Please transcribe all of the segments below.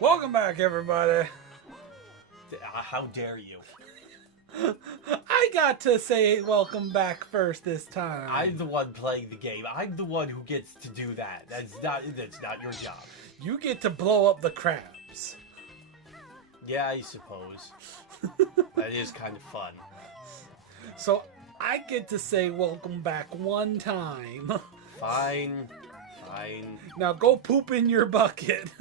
Welcome back, everybody. How dare you? I got to say welcome back first this time. I'm the one playing the game. I'm the one who gets to do that. That's not your job. You get to blow up the crabs. Yeah, I suppose. That is kind of fun. So I get to say welcome back one time. Fine. Now go poop in your bucket.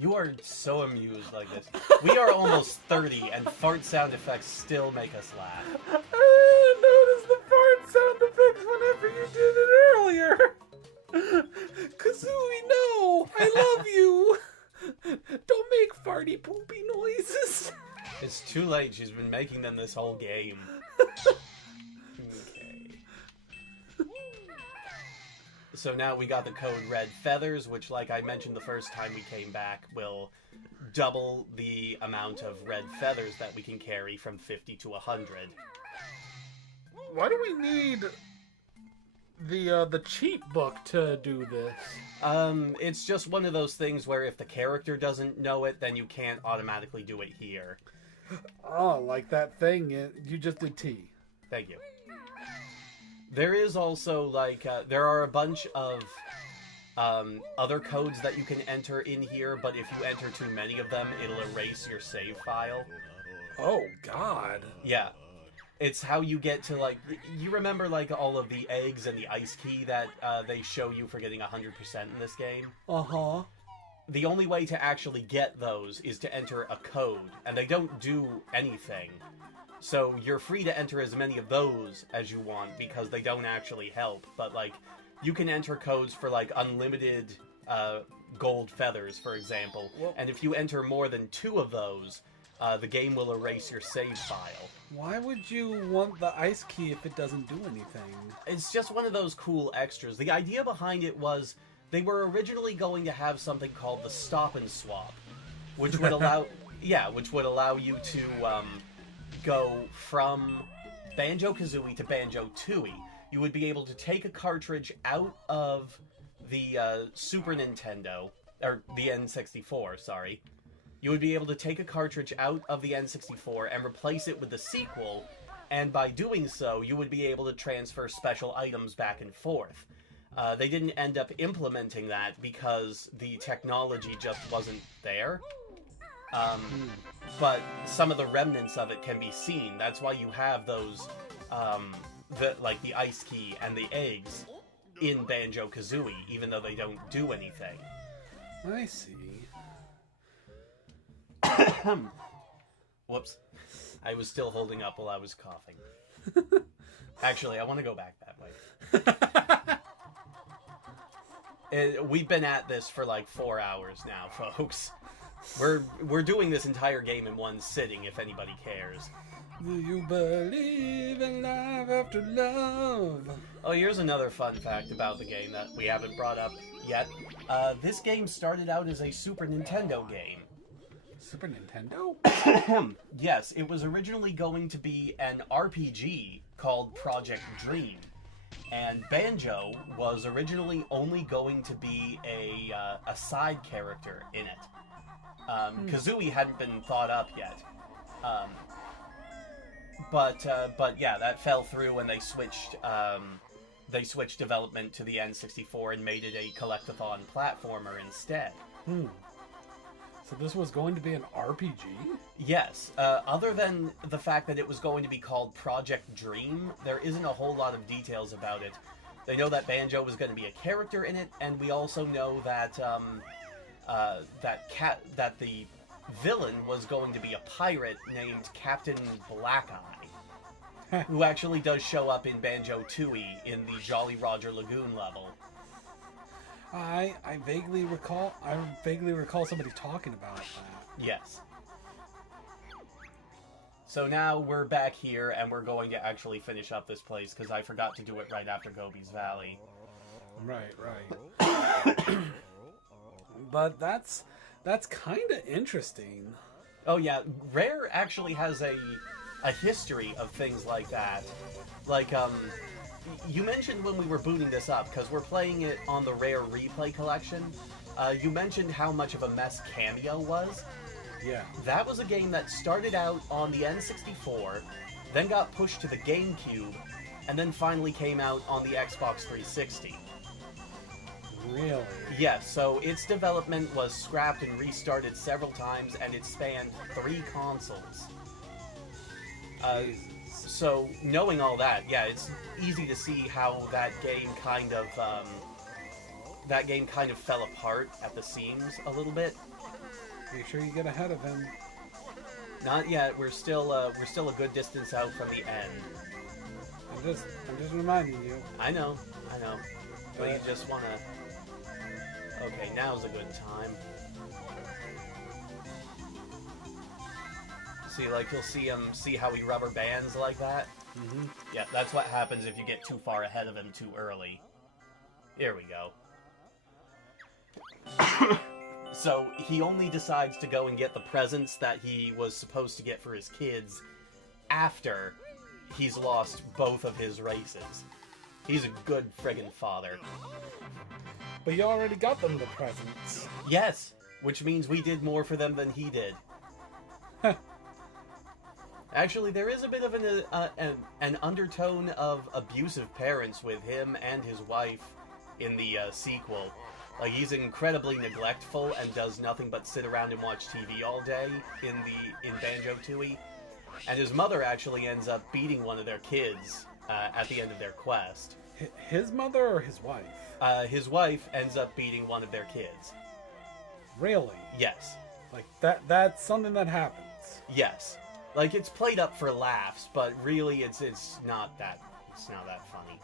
You are so amused like this. We are almost 30 and fart sound effects still make us laugh. I noticed the fart sound effects whenever you did it earlier. Kazooie, no! I love you! Don't make farty poopy noises. It's too late. She's been making them this whole game. Okay. So now we got the code Red Feathers, which, like I mentioned the first time we came back, will double the amount of red feathers that we can carry from 50 to 100. Why do we need the cheat book to do this? It's just one of those things where if the character doesn't know it, then you can't automatically do it here. Oh, like that thing you just did T. Thank you. There is also, like, there are a bunch of other codes that you can enter in here, but if you enter too many of them, it'll erase your save file. Oh, God. Yeah. It's how you get to, like, you remember, like, all of the eggs and the ice key that they show you for getting 100% in this game? Uh-huh. The only way to actually get those is to enter a code, and they don't do anything. So you're free to enter as many of those as you want because they don't actually help. But, like, you can enter codes for, like, unlimited gold feathers, for example. Well, and if you enter more than 2 of those, the game will erase your save file. why would you want the ice key if it doesn't do anything? It's just one of those cool extras. The idea behind it was they were originally going to have something called the Stop and Swap, which would allow, which would allow you to go from Banjo Kazooie to Banjo Tooie. You would be able to take a cartridge out of the Super Nintendo, or the N64, sorry. You would be able to take a cartridge out of the N64 and replace it with the sequel, and by doing so, you would be able to transfer special items back and forth. They didn't end up implementing that because the technology just wasn't there. But some of the remnants of it can be seen. That's why you have those, like the ice key and the eggs in Banjo Kazooie, even though they don't do anything. I see. Whoops. I was still holding up while I was coughing. Actually, I want to go back that way. We've been at this for like 4 hours now, folks. We're doing this entire game in one sitting, if anybody cares. Do you believe in life after love? Oh, here's another fun fact about the game that we haven't brought up yet. This game started out as a Super Nintendo game. Super Nintendo? Yes, it was originally going to be an RPG called Project Dream. And Banjo was originally only going to be a side character in it. Kazooie hadn't been thought up yet. But yeah, that fell through when they switched development to the N64 and made it a collectathon platformer instead. So this was going to be an RPG? Yes. Other than the fact that it was going to be called Project Dream, there isn't a whole lot of details about it. They know that Banjo was going to be a character in it, and we also know that that the villain was going to be a pirate named Captain Blackeye, who actually does show up in Banjo Tooie in the Jolly Roger Lagoon level. I vaguely recall somebody talking about that. Yes. So now we're back here, and we're going to actually finish up this place, because I forgot to do it right after Gobi's Valley. Right. But that's kind of interesting. Oh yeah, Rare actually has a history of things like that. Like, you mentioned when we were booting this up, because we're playing it on the Rare Replay Collection, you mentioned how much of a mess Cameo was. Yeah. That was a game that started out on the N64, then got pushed to the GameCube, and then finally came out on the Xbox 360. Really? Yes, so its development was scrapped and restarted several times, and it spanned 3 consoles. So, knowing all that, yeah, it's easy to see how that game kind of fell apart at the seams a little bit. Make sure you get ahead of him. Not yet. We're still a good distance out from the end. I'm just reminding you. I know. But you just wanna. Okay, now's a good time. See, like, you'll see how he rubber bands like that? Mm-hmm. Yeah, that's what happens if you get too far ahead of him too early. Here we go. So, he only decides to go and get the presents that he was supposed to get for his kids after he's lost both of his races. He's a good friggin' father. But you already got them the presents. Yes, which means we did more for them than he did. Actually, there is a bit of an undertone of abusive parents with him and his wife in the sequel. Like, he's incredibly neglectful and does nothing but sit around and watch TV all day in Banjo Kazooie. And his mother actually ends up beating one of their kids at the end of their quest. His mother or his wife? His wife ends up beating one of their kids. Really? Yes. Like, that's something that happens. Yes. Like, it's played up for laughs, but really it's not that funny.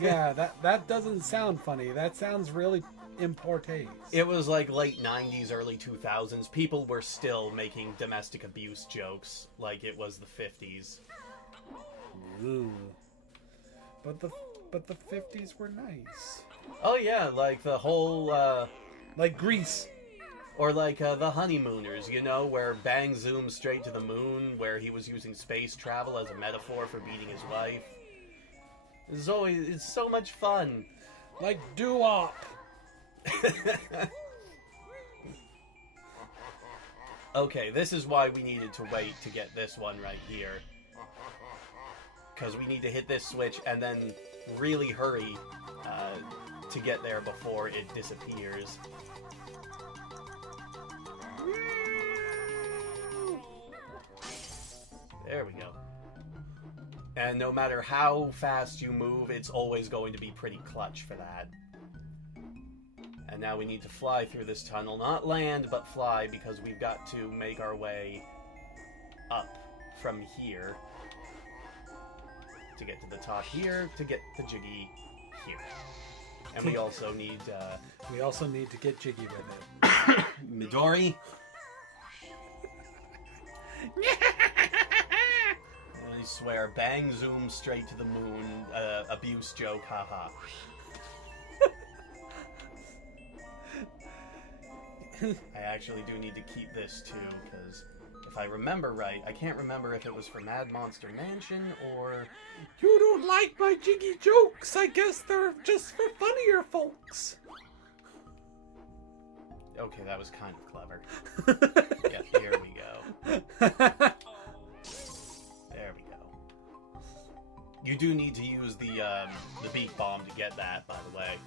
Yeah, that doesn't sound funny. That sounds really in poor taste. It was like late 90s, early 2000s. People were still making domestic abuse jokes like it was the 50s. Ooh. But the 50s were nice. Oh yeah, like the whole like Grease. Or like the Honeymooners, you know, where Bang zoomed straight to the moon, where he was using space travel as a metaphor for beating his wife. It's so much fun. Like doo-wop. Okay, this is why we needed to wait to get this one right here. Because we need to hit this switch and then really hurry to get there before it disappears. There we go. And no matter how fast you move, it's always going to be pretty clutch for that. And now we need to fly through this tunnel. Not land, but fly, because we've got to make our way up from here. To get to the top here, to get the Jiggy here. And we also need... we also need to get jiggy with it. Midori? I swear, Bang zooms straight to the moon. Abuse joke, haha. I actually do need to keep this too, because if I remember right, I can't remember if it was for Mad Monster Mansion or... You don't like my jiggy jokes. I guess they're just for funnier folks. Okay, that was kind of clever. Yeah, here we go. There we go. You do need to use the beak bomb to get that, by the way.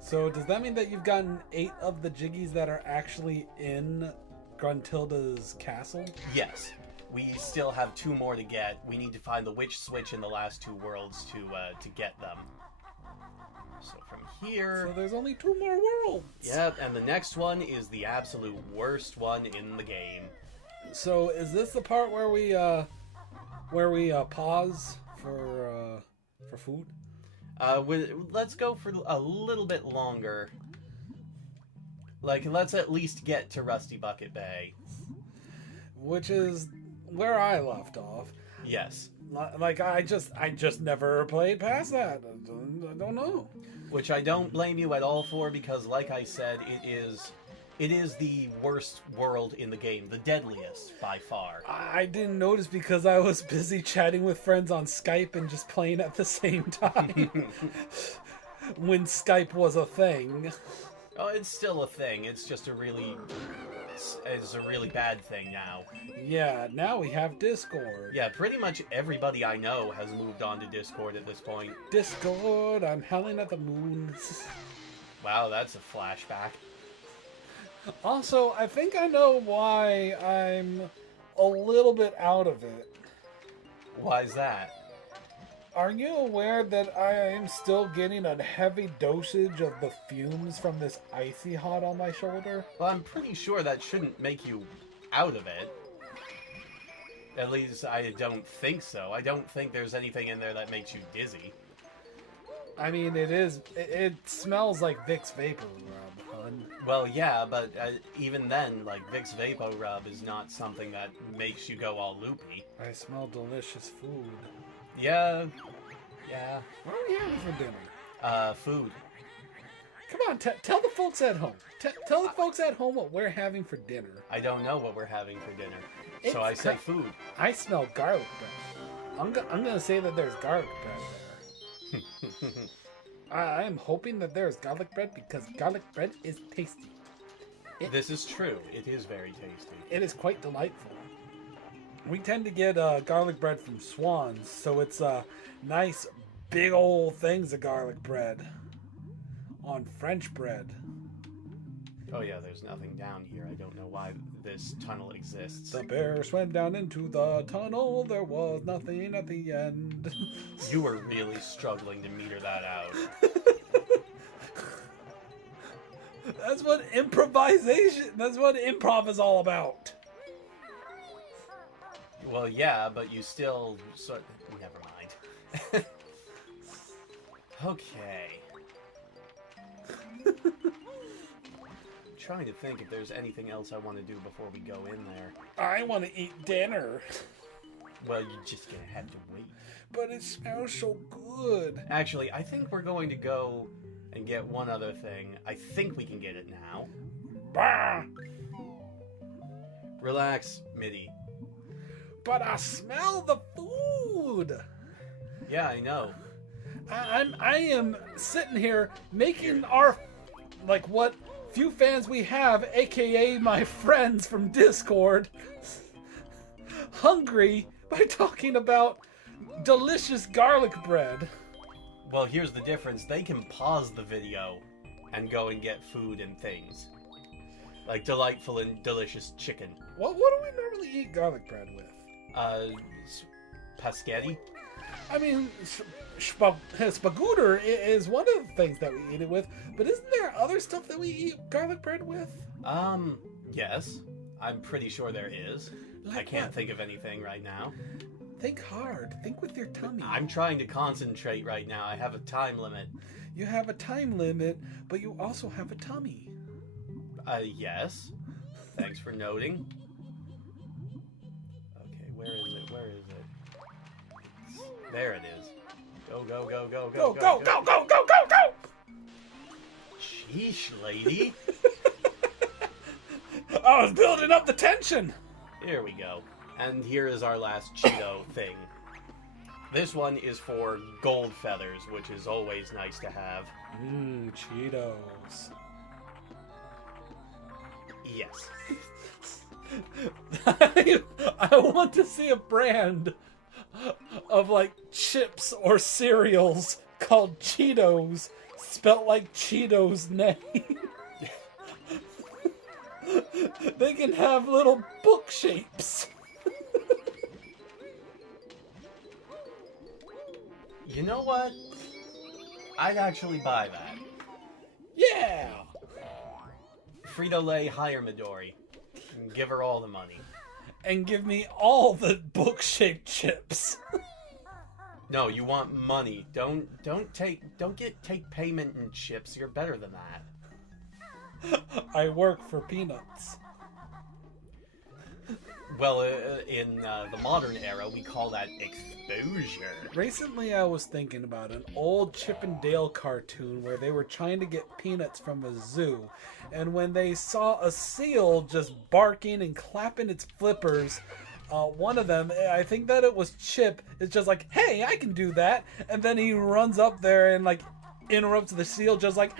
So does that mean that you've gotten 8 of the jiggies that are actually in Gruntilda's castle? Yes. We still have 2 more to get. We need to find the witch switch in the last 2 worlds to get them. So from here... So there's only 2 more worlds! Yep, and the next one is the absolute worst one in the game. So is this the part where we pause for food? Let's go for a little bit longer. Like, let's at least get to Rusty Bucket Bay. Which is where I left off. Yes. Like, I just never played past that. I don't know. Which I don't blame you at all for, because like I said, it is It is the worst world in the game, the deadliest by far. I didn't notice because I was busy chatting with friends on Skype and just playing at the same time. When Skype was a thing. Oh, it's still a thing. It's just it's a really bad thing now. Yeah, now we have Discord. Yeah, pretty much everybody I know has moved on to Discord at this point. Discord, I'm howling at the moon. Wow, that's a flashback. Also, I think I know why I'm a little bit out of it. Why's that? Are you aware that I am still getting a heavy dosage of the fumes from this icy hot on my shoulder? Well, I'm pretty sure that shouldn't make you out of it. At least I don't think so. I don't think there's anything in there that makes you dizzy. I mean, it smells like Vicks Vapor Rub, hun. Well, yeah, but even then, like, Vicks Vapor Rub is not something that makes you go all loopy. I smell delicious food. Yeah. What are we having for dinner? Food. Come on, tell the folks at home. Tell the folks at home what we're having for dinner. I don't know what we're having for dinner, so I say food. I smell garlic bread. I'm gonna say that there's garlic bread there. I am hoping that there's garlic bread because garlic bread is tasty. This is true. It is very tasty. It is quite delightful. We tend to get garlic bread from Swans, so it's nice big old things of garlic bread on French bread. Oh yeah, there's nothing down here. I don't know why this tunnel exists. The bear swam down into the tunnel. There was nothing at the end. You were really struggling to meter that out. That's what improv is all about. Well, yeah, but you still never mind. Okay. Trying to think if there's anything else I want to do before we go in there. I want to eat dinner. Well, you're just gonna have to wait. But it smells so good. Actually, I think we're going to go and get one other thing. I think we can get it now. Bah! Relax, Mitty. But I smell the food. Yeah, I know. I am sitting here making our, like, what few fans we have, aka my friends from Discord, hungry by talking about delicious garlic bread. Well, here's the difference. They can pause the video and go and get food and things. Like delightful and delicious chicken. What do we normally eat garlic bread with? Paschetti? I mean, spagooter is one of the things that we eat it with, but isn't there other stuff that we eat garlic bread with? Yes. I'm pretty sure there is. Like I can't what? think of anything right now. Think hard. Think with your tummy. I'm trying to concentrate right now. I have a time limit. You have a time limit, but you also have a tummy. Yes. Thanks for noting. Okay, where is it? Where is it? There it is. Go, go, go, go, Go, go, go, go, go, go, go, go! Sheesh, lady. I was building up the tension. Here we go. And here is our last Cheeto thing. This one is for gold feathers, which is always nice to have. Cheetos. Yes. I want to see a brand of, like, chips or cereals called Cheetos, spelt like Cheeto's name. They can have little book shapes. You know what? I'd actually buy that. Yeah! Frito-Lay, hire Midori. And give her all the money. And give me all the book-shaped chips. No, you want money. Don't take payment in chips. You're better than that. I work for peanuts. Well, in the modern era, we call that exposure. Recently, I was thinking about an old Chip and Dale cartoon where they were trying to get peanuts from a zoo, and when they saw a seal just barking and clapping its flippers, one of them, I think that it was Chip, is just like, "Hey, I can do that," and then he runs up there and like interrupts the seal, just like,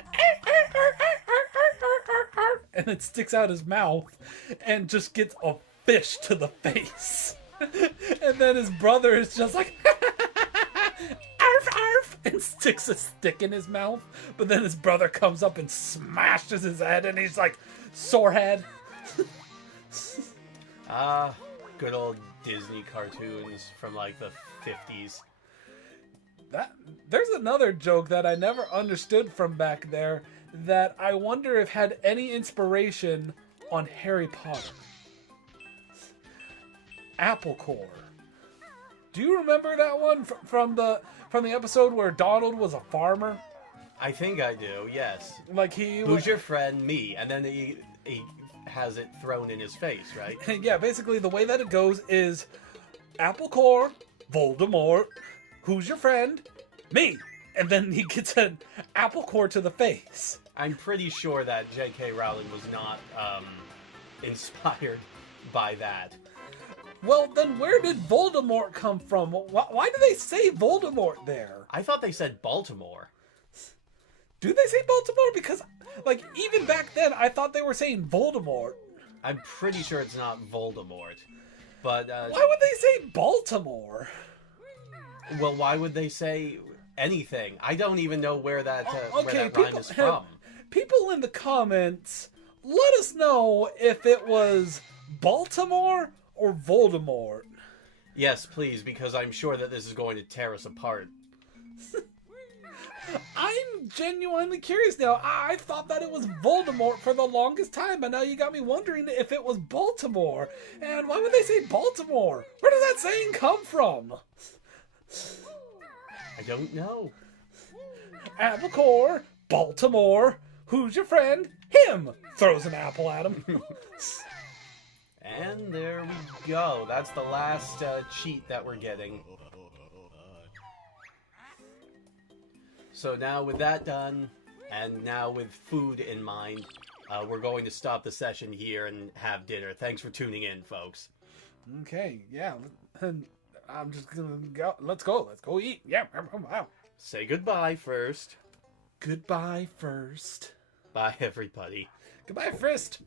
and it sticks out his mouth and just gets a fish to the face. And then his brother is just like, "Arf, arf," and sticks a stick in his mouth. But then his brother comes up and smashes his head, and he's like, "Sore head." Good old Disney cartoons from like the 50s. There's another joke that I never understood from back there that I wonder if had any inspiration on Harry Potter. Apple core. Do you remember that one from the episode where Donald was a farmer? I think I do, yes. Like Who's your friend? Me. And then he has it thrown in his face, right? Yeah, basically the way that it goes is Apple core, Voldemort, who's your friend? Me. And then he gets an apple core to the face. I'm pretty sure that J.K. Rowling was not inspired by that. Well, then where did Voldemort come from? Why do they say Voldemort there? I thought they said Baltimore. Do they say Baltimore? Because, like, even back then, I thought they were saying Voldemort. I'm pretty sure it's not Voldemort. But, why would they say Baltimore? Well, why would they say anything? I don't even know where that, Okay, where that rhyme is from. People in the comments, let us know if it was Baltimore or Voldemort. Yes, please, because I'm sure that this is going to tear us apart. I'm genuinely curious now. I thought that it was Voldemort for the longest time, but now you got me wondering if it was Baltimore. And why would they say Baltimore? Where does that saying come from? I don't know. Apple core, Baltimore, who's your friend? Him! Throws an apple at him. And there we go. That's the last cheat that we're getting. So now with that done, and now with food in mind, we're going to stop the session here and have dinner. Thanks for tuning in, folks. Okay, yeah. I'm just gonna go. Let's go eat. Yeah. Wow. Say goodbye first. Goodbye first. Bye, everybody. Goodbye first.